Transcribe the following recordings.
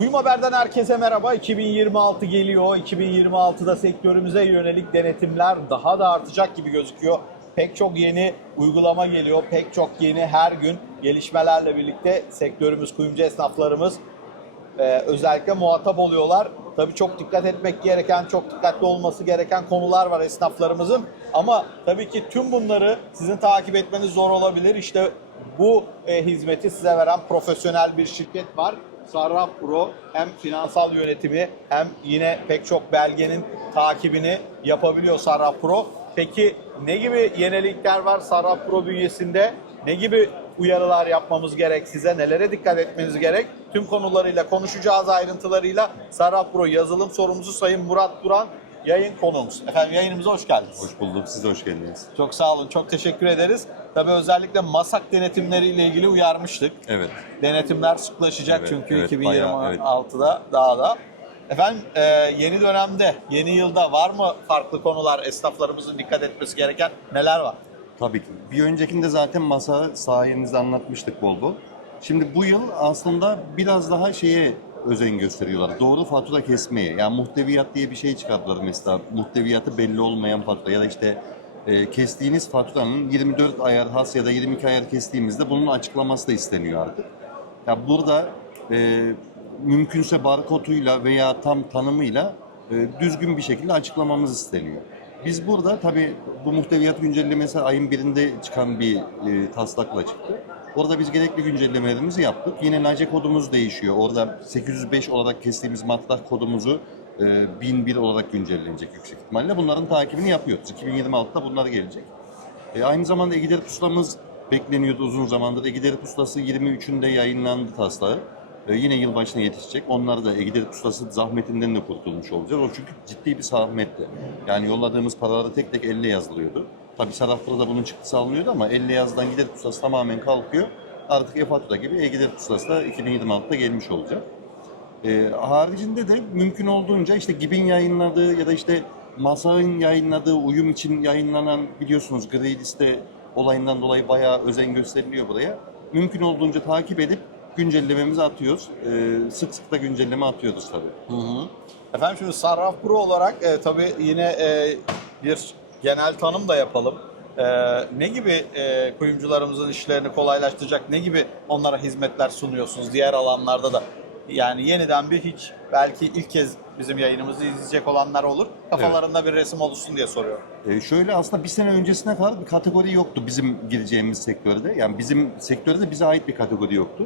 Kuyum Haber'den herkese merhaba. 2026 geliyor. 2026'da sektörümüze yönelik denetimler daha da artacak gibi gözüküyor. Pek çok yeni uygulama geliyor. Pek çok yeni her gün gelişmelerle birlikte sektörümüz, kuyumcu esnaflarımız e, özellikle muhatap oluyorlar. Tabii çok dikkat etmek gereken, çok dikkatli olması gereken konular var esnaflarımızın. Ama tabii ki tüm bunları sizin takip etmeniz zor olabilir. İşte bu e, hizmeti size veren profesyonel bir şirket var. Sarraf Pro hem finansal yönetimi hem yine pek çok belgenin takibini yapabiliyor Sarraf Pro. Peki ne gibi yenilikler var Sarraf Pro bünyesinde? Ne gibi uyarılar yapmamız gerek size? Nelere dikkat etmeniz gerek? Tüm konularıyla konuşacağız ayrıntılarıyla. Sarraf Pro yazılım sorumlusu Sayın Murat Duran yayın konuğumuz. Efendim yayınımıza hoş geldiniz. Hoş bulduk. Siz de hoş geldiniz. Çok sağ olun. Çok teşekkür ederiz. Tabii özellikle masak denetimleriyle ilgili uyarmıştık. Evet. Denetimler sıklaşacak Evet, çünkü evet, 2026'da daha da. Efendim e, yeni dönemde, yeni yılda var mı farklı konular esnaflarımızın dikkat etmesi gereken neler var? Tabii ki. Bir öncekinde zaten masa sayenizde anlatmıştık bol bol. Şimdi bu yıl aslında biraz daha şeye özen gösteriyorlar. Doğru fatura kesmeye. Yani muhteviyat diye bir şey çıkardılar mesela. Muhteviyatı belli olmayan fatura ya da işte e, kestiğiniz faturanın 24 ayar has ya da 22 ayar kestiğimizde bunun açıklaması da isteniyor artık. Ya burada e, mümkünse barkoduyla veya tam tanımıyla e, düzgün bir şekilde açıklamamız isteniyor. Biz burada tabii bu muhteviyat güncellemesi ayın birinde çıkan bir e, taslakla çıktı. Orada biz gerekli güncellemelerimizi yaptık. Yine NACE kodumuz değişiyor. Orada 805 olarak kestiğimiz matrah kodumuzu e, 1001 olarak güncellenecek yüksek ihtimalle. Bunların takibini yapıyoruz. 2026'da bunlar gelecek. E, aynı zamanda Egider Pusulamız bekleniyordu uzun zamandır. Egider Pusulası 23'ünde yayınlandı taslağı. E, yine yılbaşına yetişecek. Onlar da Egider Pusulası zahmetinden de kurtulmuş olacağız. O çünkü ciddi bir zahmetti. Yani yolladığımız paraları tek tek elle yazılıyordu. Tabii Saraf'ta da bunun çıktısı alınıyordu ama elle yazılan Egider Pusulası tamamen kalkıyor. Artık e-fatura gibi Egider Pusulası da 2026'da gelmiş olacak. E, haricinde de mümkün olduğunca işte GİB'in yayınladığı ya da işte Masa'nın yayınladığı uyum için yayınlanan biliyorsunuz gri liste olayından dolayı bayağı özen gösteriliyor buraya. Mümkün olduğunca takip edip güncellememizi atıyoruz. E, sık sık da güncelleme atıyoruz tabii. Efendim şimdi Sarraf Pro olarak e, tabii yine e, bir genel tanım da yapalım. E, ne gibi e, kuyumcularımızın işlerini kolaylaştıracak, ne gibi onlara hizmetler sunuyorsunuz diğer alanlarda da? Yani yeniden bir hiç belki ilk kez bizim yayınımızı izleyecek olanlar olur. Kafalarında bir resim oluşsun diye soruyorum. E, şöyle aslında bir sene öncesine kadar bir kategori yoktu bizim gireceğimiz sektörde. Yani bizim sektörde bize ait bir kategori yoktu.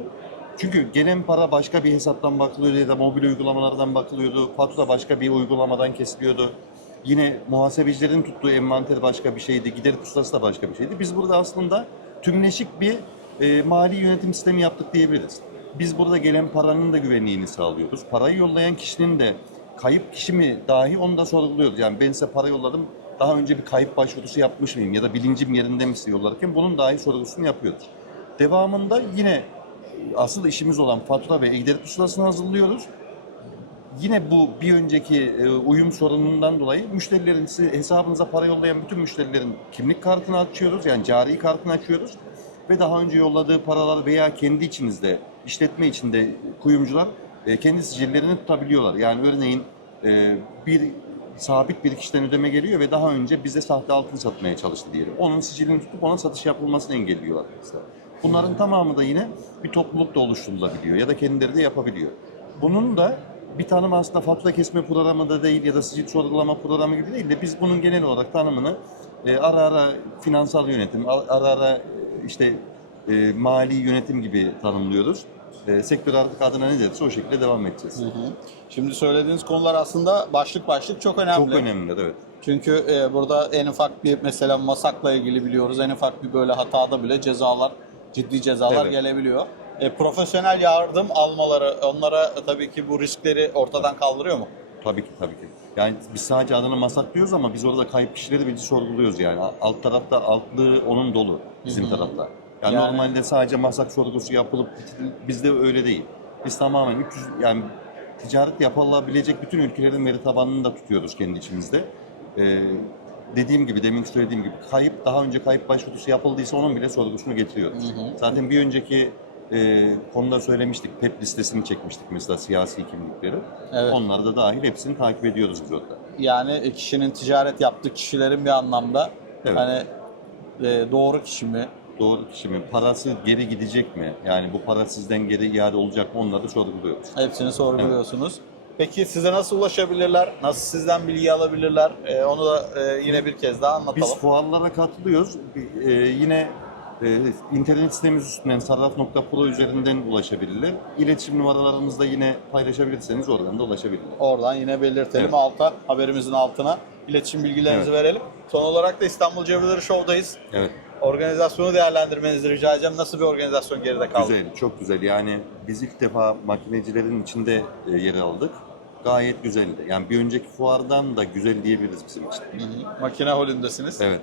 Çünkü gelen para başka bir hesaptan bakılıyordu ya da mobil uygulamalardan bakılıyordu. Fatura başka bir uygulamadan kesiliyordu. Yine muhasebecilerin tuttuğu envanter başka bir şeydi. Gider pusulası da başka bir şeydi. Biz burada aslında tümleşik bir e, mali yönetim sistemi yaptık diyebiliriz. Biz burada gelen paranın da güvenliğini sağlıyoruz. Parayı yollayan kişinin de kayıp kişi mi dahi onu da sorguluyoruz. Yani ben size para yolladım daha önce bir kayıp başvurusu yapmış mıyım ya da bilincim yerinde mi size yollarken bunun dahi sorgusunu yapıyoruz. Devamında yine asıl işimiz olan fatura ve e-gider pusulasını hazırlıyoruz. Yine bu bir önceki e, uyum sorunundan dolayı müşterilerin hesabınıza para yollayan bütün müşterilerin kimlik kartını açıyoruz. Yani cari kartını açıyoruz. Ve daha önce yolladığı paralar veya kendi içinizde, işletme içinde kuyumcular e, kendi sicillerini tutabiliyorlar. Yani örneğin e, bir sabit bir kişiden ödeme geliyor ve daha önce bize sahte altın satmaya çalıştı diyelim. Onun sicilini tutup ona satış yapılmasını engelliyorlar mesela. Bunların tamamı da yine bir toplulukta oluşturulabiliyor ya da kendileri de yapabiliyor. Bunun da bir tanım aslında fatura kesme programı da değil ya da sicil sorgulama programı gibi değil de biz bunun genel olarak tanımını e, ara ara finansal yönetim, ara ara işte e, mali yönetim gibi tanımlıyoruz. E, sektör artık adına ne derse o şekilde devam edeceğiz. Şimdi söylediğiniz konular aslında başlık başlık çok önemli. Çok önemli evet. Çünkü e, burada en ufak bir mesela masakla ilgili biliyoruz. En ufak bir böyle hatada bile cezalar, ciddi cezalar Evet. gelebiliyor. E, profesyonel yardım almaları onlara tabii ki bu riskleri ortadan kaldırıyor mu? Tabii ki tabii ki. Yani biz sadece adına masak diyoruz ama biz orada kayıp kişileri bile sorguluyoruz yani. Alt tarafta altlığı onun dolu bizim tarafta. Yani, Yani- normalde sadece masak sorgusu yapılıp bizde öyle değil. Biz tamamen 300 yani ticaret yapılabilecek bütün ülkelerin veri tabanını da tutuyoruz kendi içimizde. Ee, dediğim gibi demin söylediğim gibi kayıp daha önce kayıp başvurusu yapıldıysa onun bile sorgusunu getiriyoruz. Zaten bir önceki e, konuda söylemiştik. PEP listesini çekmiştik mesela siyasi kimlikleri. Evet. Onlar da dahil hepsini takip ediyoruz biz orada. Yani kişinin ticaret yaptığı kişilerin bir anlamda Evet. hani e, doğru kişi mi? Doğru kişi mi? Parası geri gidecek mi? Yani bu para sizden geri iade olacak mı? Onları da sorguluyoruz. Hepsini sorguluyorsunuz. Peki size nasıl ulaşabilirler? Nasıl sizden bilgi alabilirler? E, onu da e, yine bir kez daha anlatalım. Biz fuarlara katılıyoruz. Ee, yine e, internet sitemiz üstünden sarraf.pro üzerinden ulaşabilirler. İletişim numaralarımızı da yine paylaşabilirseniz oradan da ulaşabilirler. Oradan yine belirtelim Evet. alta, haberimizin altına iletişim bilgilerinizi verelim. Son olarak da İstanbul Cevizleri Show'dayız. Evet. Organizasyonu değerlendirmenizi rica edeceğim. Nasıl bir organizasyon geride kaldı? Güzel, çok güzel. Yani biz ilk defa makinecilerin içinde e, yer aldık. Gayet güzeldi. Yani bir önceki fuardan da güzel diyebiliriz bizim için. Makine holündesiniz. Evet.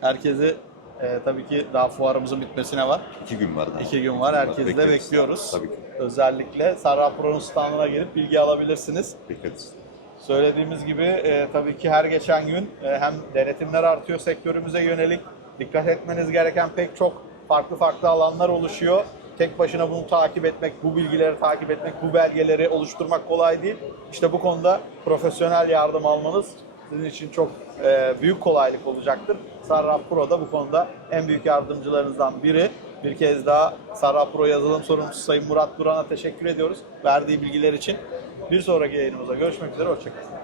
Herkesi e, tabii ki daha fuarımızın bitmesine var. iki gün var daha. İki gün var. Herkesi de Bekleriz. bekliyoruz. Tabii ki. Özellikle Sarraf Pro'nun standına gelip bilgi alabilirsiniz. Bekleriz. Söylediğimiz gibi e, tabii ki her geçen gün e, hem denetimler artıyor sektörümüze yönelik. Dikkat etmeniz gereken pek çok farklı farklı alanlar oluşuyor. Tek başına bunu takip etmek, bu bilgileri takip etmek, bu belgeleri oluşturmak kolay değil. İşte bu konuda profesyonel yardım almanız sizin için çok e, büyük kolaylık olacaktır. Sarraf Pro da bu konuda en büyük yardımcılarınızdan biri. Bir kez daha Sarraf Pro yazılım sorumlusu Sayın Murat Duran'a teşekkür ediyoruz verdiği bilgiler için. Bir sonraki yayınımıza görüşmek üzere, hoşçakalın.